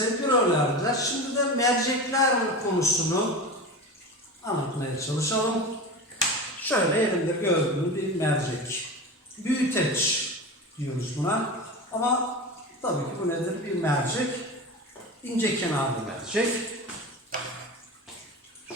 Öğrenciler, şimdi de mercekler konusunu anlatmaya çalışalım. Şöyle elimde gördüğünüz bir mercek. Büyüteç diyoruz buna. Ama tabii ki bu nedir? Bir mercek. İnce kenarlı mercek.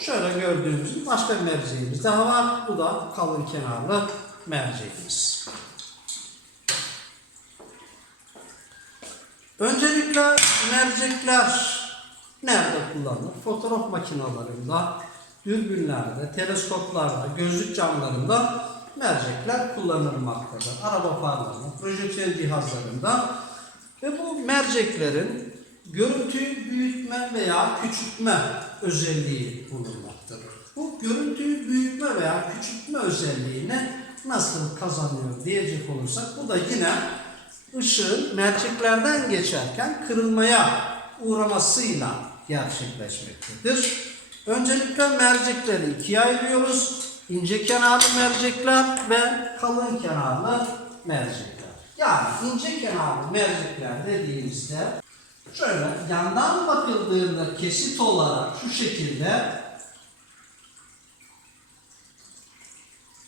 Şöyle gördüğünüz gibi başka bir merceğimiz daha var. Bu da kalın kenarlı merceğimiz. Öncelikle mercekler nerede kullanılır? Fotoğraf makinalarında, dürbünlerde, teleskoplarda, gözlük camlarında mercekler kullanılmaktadır. Araba farlarında, projeksiyon cihazlarında ve bu merceklerin görüntüyü büyütme veya küçültme özelliği bulunmaktadır. Bu görüntüyü büyütme veya küçültme özelliğini nasıl kazanıyor diyecek olursak bu da yine ışığın merceklerden geçerken kırılmaya uğramasıyla gerçekleşmektedir. Öncelikle mercekleri ikiye ayırıyoruz. İnce kenarlı mercekler ve kalın kenarlı mercekler. Yani ince kenarlı mercekler dediğimizde şöyle yandan bakıldığında kesit olarak şu şekilde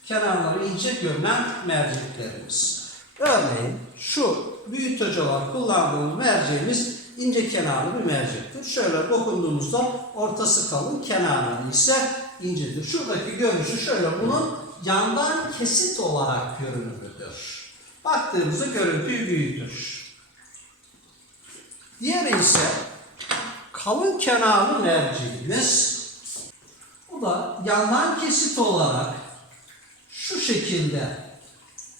kenarları ince görünen merceklerimiz. Örneğin şu büyüteci olarak kullandığımız merceğimiz ince kenarlı bir mercektir. Şöyle dokunduğumuzda ortası kalın, kenarları ise incedir. Şuradaki görünüşü şöyle bunun yandan kesit olarak görünümüdür. Baktığımızda görüntüyü büyütür. Diğeri ise kalın kenarlı merceğimiz. Bu da yandan kesit olarak şu şekilde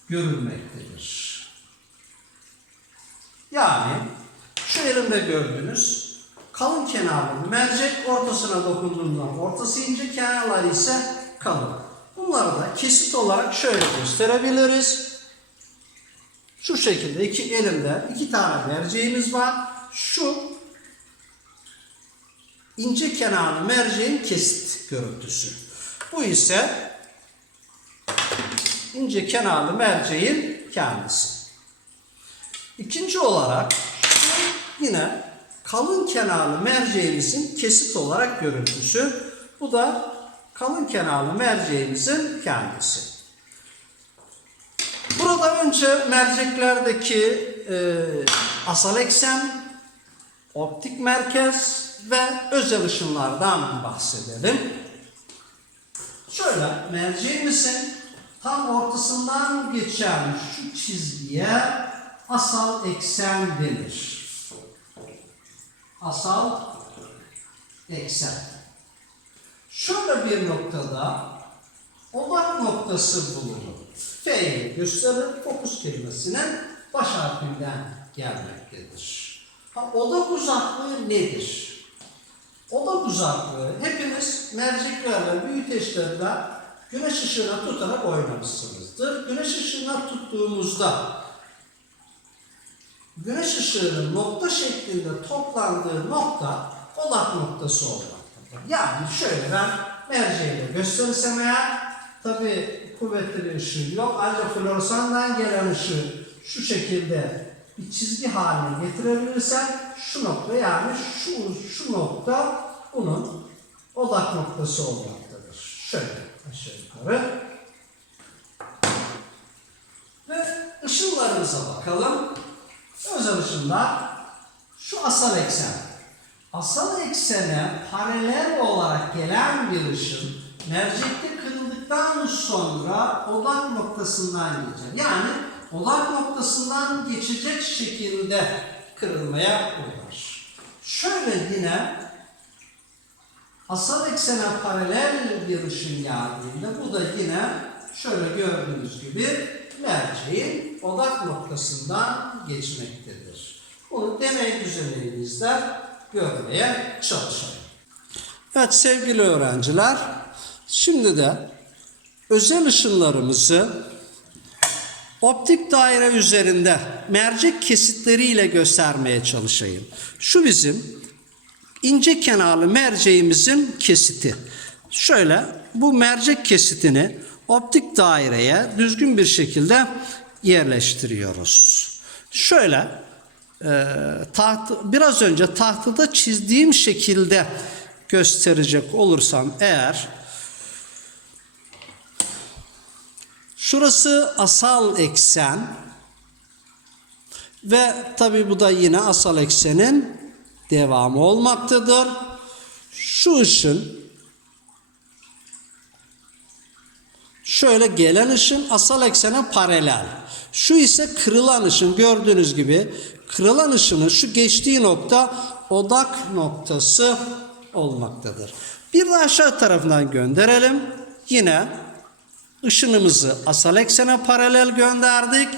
görülmektedir. Yani şu elimde gördüğünüz kalın kenarlı mercek ortasına dokunduğundan ortası ince kenarları ise kalın. Bunları da kesit olarak şöyle gösterebiliriz. Şu şekilde iki elimde iki tane merceğimiz var. Şu ince kenarlı merceğin kesit görüntüsü. Bu ise ince kenarlı merceğin kendisi. İkinci olarak yine kalın kenarlı merceğimizin kesit olarak görüntüsü. Bu da kalın kenarlı merceğimizin kendisi. Burada önce merceklerdeki e, asal eksen, optik merkez ve özel ışınlardan bahsedelim. Şöyle merceğimizin tam ortasından geçen şu çizgiye asal eksen denir. Asal eksen. Şöyle bir noktada odak noktası bulunur. F'yi gösterir, fokus kelimesinin baş harfinden gelmektedir. Ha, odak uzaklığı nedir? Odak uzaklığı hepiniz merceklerle, büyüteçlerle güneş ışığına tutarak oynamışsınızdır. Güneş ışığına tuttuğumuzda güneş ışığının nokta şeklinde toplandığı nokta odak noktası olmaktadır. Yani şöyle ben merceğiyle gösterirsem eğer tabi kuvvetli bir ışığı yok ancak floresandan gelen ışığı şu şekilde bir çizgi haline getirebilirsem şu nokta yani şu, şu nokta bunun odak noktası olmaktadır. Şöyle aşağı yukarı. Ve ışınlarımıza bakalım. Özel ışınlar şu asal eksen. Asal eksene paralel olarak gelen bir ışın mercekte kırıldıktan sonra odak noktasından geçer. Yani odak noktasından geçecek şekilde kırılmaya uğrar. Şöyle yine asal eksene paralel bir ışın geldiğinde bu da yine şöyle gördüğünüz gibi merceğin odak noktasından geçmektedir. Bunu deney düzenimizde görmeye çalışalım. Evet sevgili öğrenciler, şimdi de özel ışınlarımızı optik daire üzerinde mercek kesitleriyle göstermeye çalışayım. Şu bizim ince kenarlı merceğimizin kesiti. Şöyle bu mercek kesitini optik daireye düzgün bir şekilde yerleştiriyoruz. Şöyle e, taht, biraz önce tahtada çizdiğim şekilde gösterecek olursam eğer şurası asal eksen ve tabi bu da yine asal eksenin devamı olmaktadır. Şu ışın şöyle gelen ışın asal eksene paralel. Şu ise kırılan ışın gördüğünüz gibi kırılan ışının şu geçtiği nokta odak noktası olmaktadır. Bir de aşağı tarafından gönderelim. Yine ışınımızı asal eksene paralel gönderdik.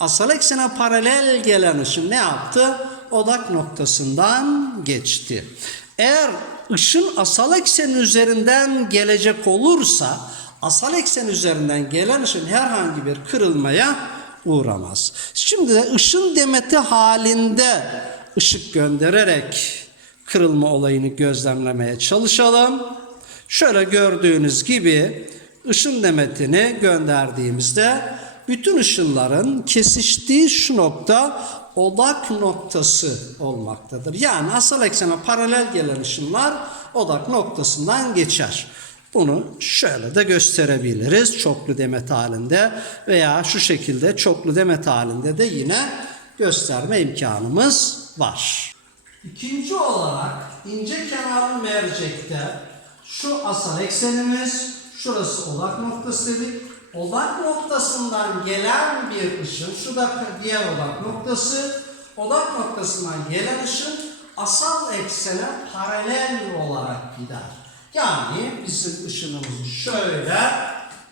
Asal eksene paralel gelen ışın ne yaptı? Odak noktasından geçti. Eğer ışın asal eksenin üzerinden gelecek olursa asal eksen üzerinden gelen ışın herhangi bir kırılmaya uğramaz. Şimdi de ışın demeti halinde ışık göndererek kırılma olayını gözlemlemeye çalışalım. Şöyle gördüğünüz gibi ışın demetini gönderdiğimizde bütün ışınların kesiştiği şu nokta odak noktası olmaktadır. Yani asal eksene paralel gelen ışınlar odak noktasından geçer. Bunu şöyle de gösterebiliriz çoklu demet halinde veya şu şekilde çoklu demet halinde de yine gösterme imkanımız var. İkinci olarak ince kenarlı mercekte şu asal eksenimiz, şurası odak noktası dedik. Odak noktasından gelen bir ışın, şu da diğer odak noktası, odak noktasından gelen ışın asal eksene paralel olarak gider. Yani bizim ışınımız şöyle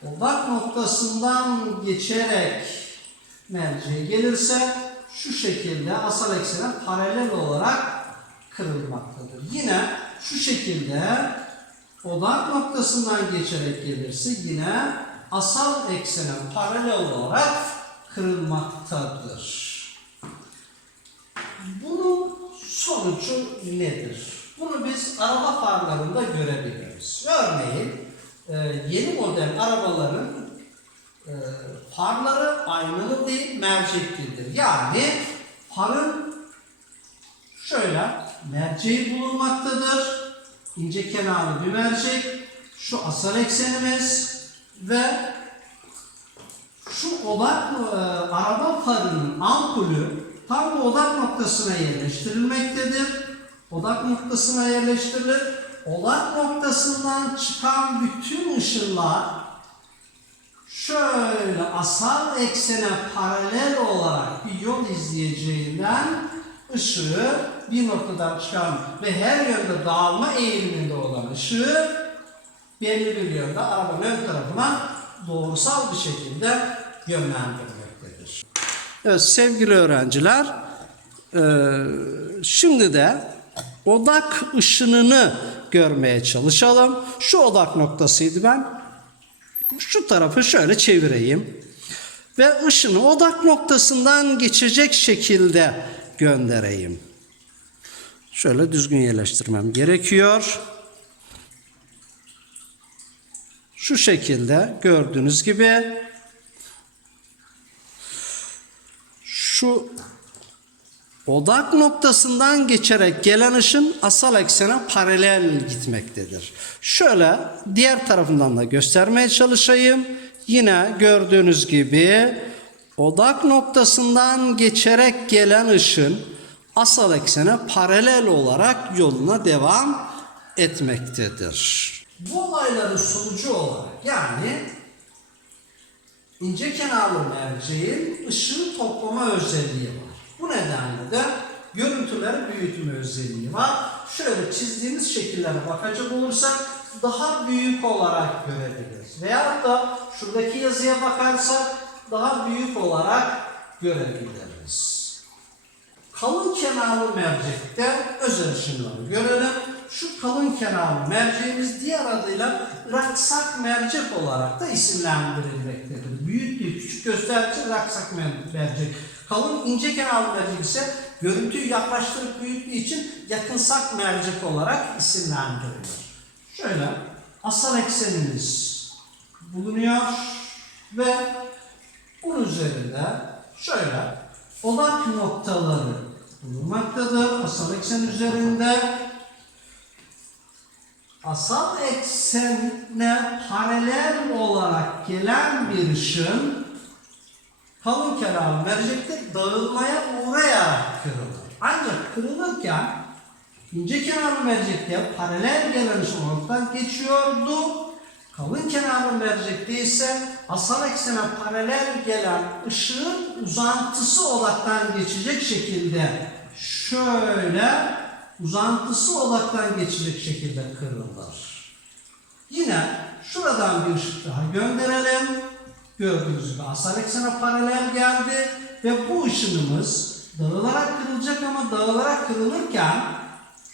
odak noktasından geçerek merceğe gelirse şu şekilde asal eksene paralel olarak kırılmaktadır. Yine şu şekilde odak noktasından geçerek gelirse yine asal eksene paralel olarak kırılmaktadır. Bunun sonucu nedir? Bunu biz araba farlarında görebiliriz. Örneğin e, yeni model arabaların e, farları aynalı değil merceklidir. Yani farın şöyle merceği bulunmaktadır. İnce kenarlı bir mercek. Şu asal eksenimiz odak e, araba farının ampulü tam bu odak noktasına yerleştirilmektedir. Odak noktasına yerleştirilir. Odak noktasından çıkan bütün ışınlar şöyle asal eksene paralel olarak bir yol izleyeceğinden ışığı bir noktadan çıkan ve her yönde dağılma eğiliminde olan ışığı belli bir yönde arabanın ön tarafına doğrusal bir şekilde yönlendirmektedir. Evet sevgili öğrenciler, eee, şimdi de odak ışınını görmeye çalışalım. Şu odak noktasıydı ben. Şu tarafı şöyle çevireyim. Ve ışını odak noktasından geçecek şekilde göndereyim. Şöyle düzgün yerleştirmem gerekiyor. Şu şekilde gördüğünüz gibi şu odak noktasından geçerek gelen ışın asal eksene paralel gitmektedir. Şöyle diğer tarafından da göstermeye çalışayım. Yine gördüğünüz gibi odak noktasından geçerek gelen ışın asal eksene paralel olarak yoluna devam etmektedir. Bu olayların sonucu olarak yani ince kenarlı merceğin ışığı toplama özelliği var. Bu nedenle de görüntüleri büyütme özelliği var. Şöyle çizdiğimiz şekillere bakacak olursak daha büyük olarak görebiliriz. Veyahut da şuradaki yazıya bakarsak daha büyük olarak görebiliriz. Kalın kenarlı mercekte özel ışınları görelim. Şu kalın kenarlı merceğimiz diğer adıyla raksak mercek olarak da isimlendirilmektedir. Küçük göstergesi raksak mer- mercek. Kalın ince kenarlı ise görüntüyü yaklaştırıp büyüttüğü için yakınsak mercek olarak isimlendirilir. Şöyle asal eksenimiz bulunuyor ve bunun üzerinde şöyle odak noktaları bulunmaktadır. Asal eksen üzerinde asal eksene paralel olarak gelen bir ışın kalın kenarlı mercekte dağılmaya uğrayarak kırılır. Ancak kırılırken ince kenarlı mercekte paralel gelen ortadan geçiyordu. Kalın kenarlı mercekte ise asal eksene paralel gelen ışığın uzantısı odaktan geçecek şekilde şöyle uzantısı odaktan geçecek şekilde kırılır. Yine şuradan bir ışık daha gönderelim. Gördüğünüz gibi asal eksene paralel geldi ve bu ışınımız dağılarak kırılacak ama dağılarak kırılırken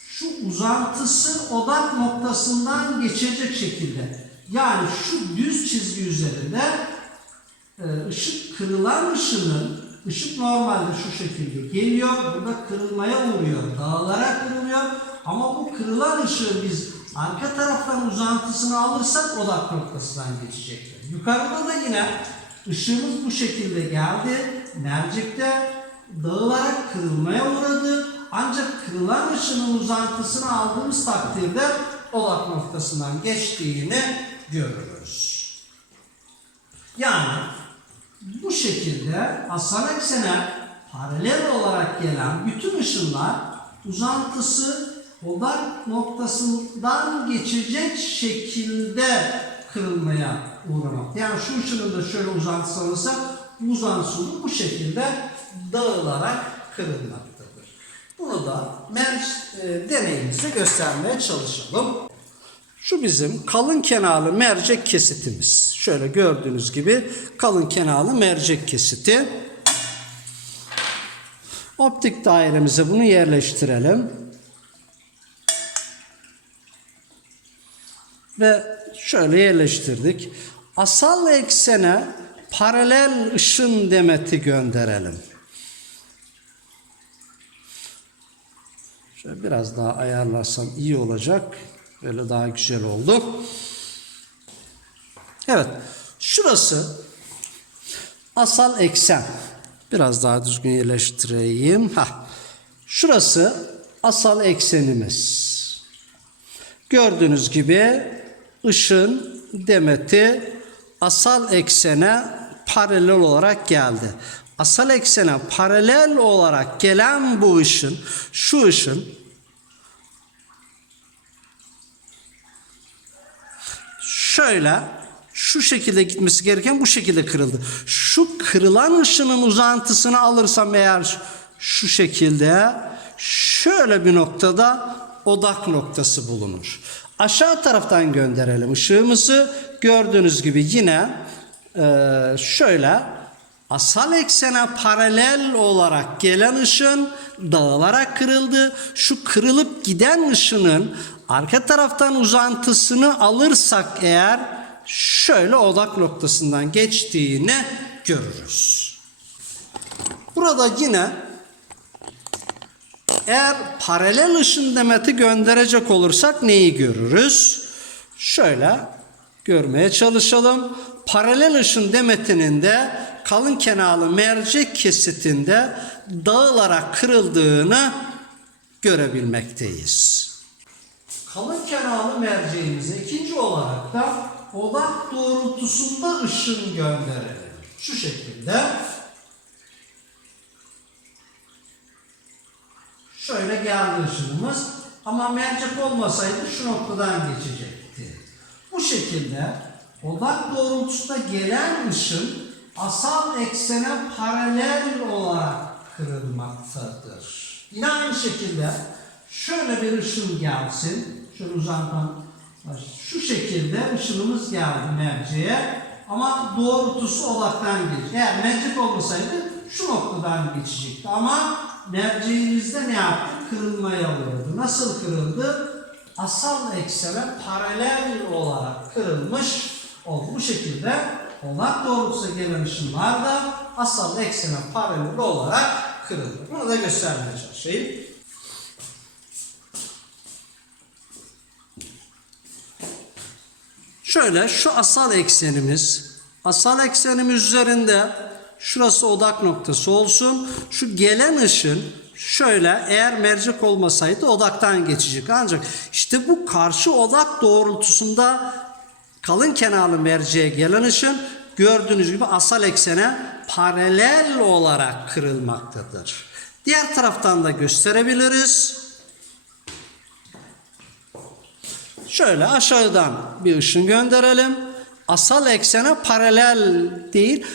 şu uzantısı odak noktasından geçecek şekilde yani şu düz çizgi üzerinde e, ışık kırılan ışının ışık normalde şu şekilde geliyor burada kırılmaya uğruyor dağılarak kırılıyor ama bu kırılan ışığı biz arka taraftan uzantısını alırsak odak noktasından geçecektir. Yukarıda da yine ışığımız bu şekilde geldi. Mercekte dağılarak kırılmaya uğradı. Ancak kırılan ışının uzantısını aldığımız takdirde odak noktasından geçtiğini görürüz. Yani bu şekilde asal eksene paralel olarak gelen bütün ışınlar uzantısı odak noktasından geçecek şekilde kırılmaya uğramak. Yani şu ışının da şöyle uzantısı alırsa bu uzantısı bu şekilde dağılarak kırılmaktadır. Bunu da merc e, göstermeye çalışalım. Şu bizim kalın kenarlı mercek kesitimiz. Şöyle gördüğünüz gibi kalın kenarlı mercek kesiti. Optik dairemize bunu yerleştirelim. Ve şöyle yerleştirdik. Asal eksene paralel ışın demeti gönderelim. Şöyle biraz daha ayarlarsam iyi olacak. Böyle daha güzel oldu. Evet. Şurası asal eksen. Biraz daha düzgün yerleştireyim. Hah. Şurası asal eksenimiz. Gördüğünüz gibi ışın demeti asal eksene paralel olarak geldi. Asal eksene paralel olarak gelen bu ışın, şu ışın şöyle şu şekilde gitmesi gereken bu şekilde kırıldı. Şu kırılan ışının uzantısını alırsam eğer şu şekilde şöyle bir noktada odak noktası bulunur. Aşağı taraftan gönderelim ışığımızı. Gördüğünüz gibi yine e, şöyle asal eksene paralel olarak gelen ışın dağılarak kırıldı. Şu kırılıp giden ışının arka taraftan uzantısını alırsak eğer şöyle odak noktasından geçtiğini görürüz. Burada yine eğer paralel ışın demeti gönderecek olursak neyi görürüz? Şöyle görmeye çalışalım. Paralel ışın demetinin de kalın kenarlı mercek kesitinde dağılarak kırıldığını görebilmekteyiz. Kalın kenarlı merceğimize ikinci olarak da odak doğrultusunda ışın gönderelim. Şu şekilde Şöyle geldi ışınımız ama mercek olmasaydı şu noktadan geçecekti. Bu şekilde odak doğrultusunda gelen ışın asal eksene paralel olarak kırılmaktadır. Yine aynı şekilde şöyle bir ışın gelsin. Şöyle uzaktan şu şekilde ışınımız geldi merceğe ama doğrultusu odaktan geçecek. Eğer mercek olmasaydı şu noktadan geçecekti ama merceğimizde ne yaptı? Kırılmaya uğradı. Nasıl kırıldı? Asal eksene paralel olarak kırılmış oldu. Bu şekilde odak doğrultusuna gelen ışınlar da asal eksene paralel olarak kırıldı. Bunu da göstermeye çalışayım. Şöyle şu asal eksenimiz, asal eksenimiz üzerinde şurası odak noktası olsun. Şu gelen ışın şöyle eğer mercek olmasaydı odaktan geçecek. Ancak işte bu karşı odak doğrultusunda kalın kenarlı merceğe gelen ışın gördüğünüz gibi asal eksene paralel olarak kırılmaktadır. Diğer taraftan da gösterebiliriz. Şöyle aşağıdan bir ışın gönderelim. Asal eksene paralel değil,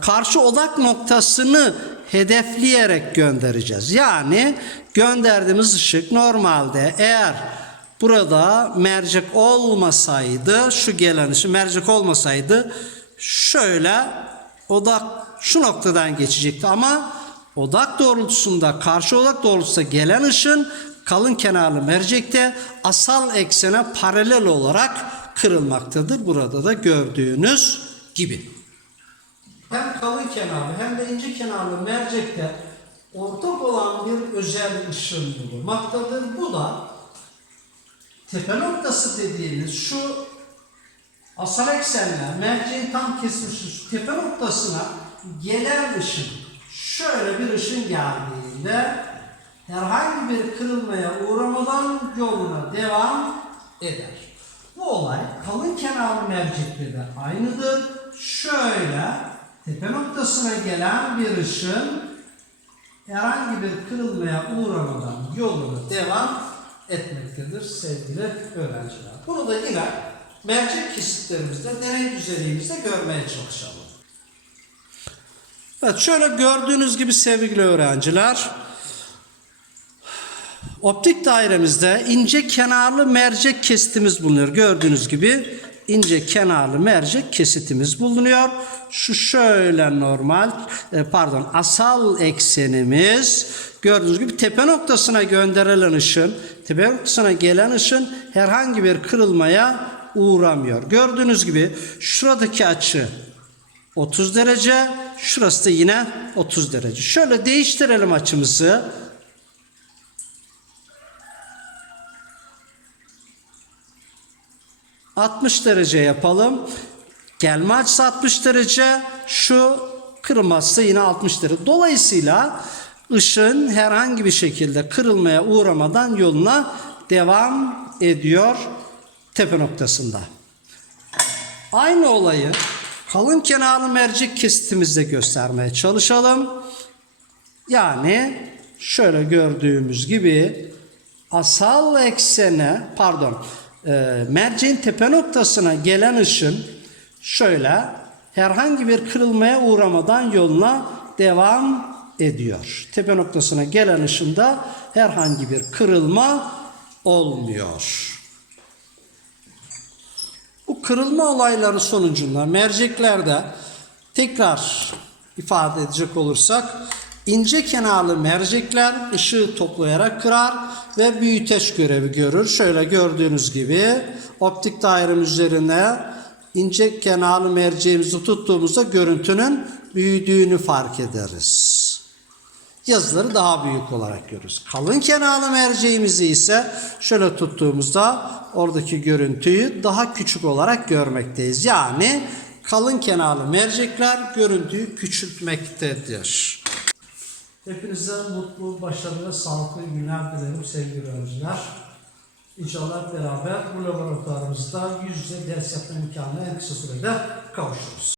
karşı odak noktasını hedefleyerek göndereceğiz. Yani gönderdiğimiz ışık normalde eğer burada mercek olmasaydı, şu gelen ışık mercek olmasaydı şöyle odak şu noktadan geçecekti ama odak doğrultusunda karşı odak doğrultusunda gelen ışın kalın kenarlı mercekte asal eksene paralel olarak kırılmaktadır. Burada da gördüğünüz gibi. Hem kalın kenarlı hem de ince kenarlı mercekte ortak olan bir özel ışın bulunmaktadır. Bu da tepe noktası dediğimiz şu asal eksenle merceğin tam kesmişi şu tepe noktasına gelen ışın şöyle bir ışın geldiğinde herhangi bir kırılmaya uğramadan yoluna devam eder. Bu olay kalın kenarlı mercekte de aynıdır. Şöyle tepe noktasına gelen bir ışın herhangi bir kırılmaya uğramadan yoluna devam etmektedir sevgili öğrenciler. Bunu da yine mercek kesitlerimizde, deney düzeyimizde görmeye çalışalım. Evet şöyle gördüğünüz gibi sevgili öğrenciler optik dairemizde ince kenarlı mercek kesitimiz bulunuyor. Gördüğünüz gibi ince kenarlı mercek kesitimiz bulunuyor. Şu şöyle normal e, pardon asal eksenimiz gördüğünüz gibi tepe noktasına gönderilen ışın tepe noktasına gelen ışın herhangi bir kırılmaya uğramıyor. Gördüğünüz gibi şuradaki açı 30 derece şurası da yine 30 derece. Şöyle değiştirelim açımızı. ...60 derece yapalım. Gelme açısı 60 derece. Şu kırılması yine 60 derece. Dolayısıyla ışın herhangi bir şekilde kırılmaya uğramadan yoluna devam ediyor tepe noktasında. Aynı olayı kalın kenarlı mercek kesitimizde göstermeye çalışalım. Yani şöyle gördüğümüz gibi asal eksene pardon e, merceğin tepe noktasına gelen ışın şöyle herhangi bir kırılmaya uğramadan yoluna devam ediyor. Tepe noktasına gelen ışında herhangi bir kırılma olmuyor. Bu kırılma olayları sonucunda merceklerde tekrar ifade edecek olursak ince kenarlı mercekler ışığı toplayarak kırar ve büyüteç görevi görür. Şöyle gördüğünüz gibi optik dairem üzerine ince kenarlı merceğimizi tuttuğumuzda görüntünün büyüdüğünü fark ederiz yazıları daha büyük olarak görürüz. Kalın kenarlı merceğimizi ise şöyle tuttuğumuzda oradaki görüntüyü daha küçük olarak görmekteyiz. Yani kalın kenarlı mercekler görüntüyü küçültmektedir. Hepinize mutlu, başarılı, sağlıklı günler dilerim sevgili öğrenciler. İnşallah beraber bu laboratuvarımızda yüz yüze ders yapma imkanına en kısa sürede kavuşuruz.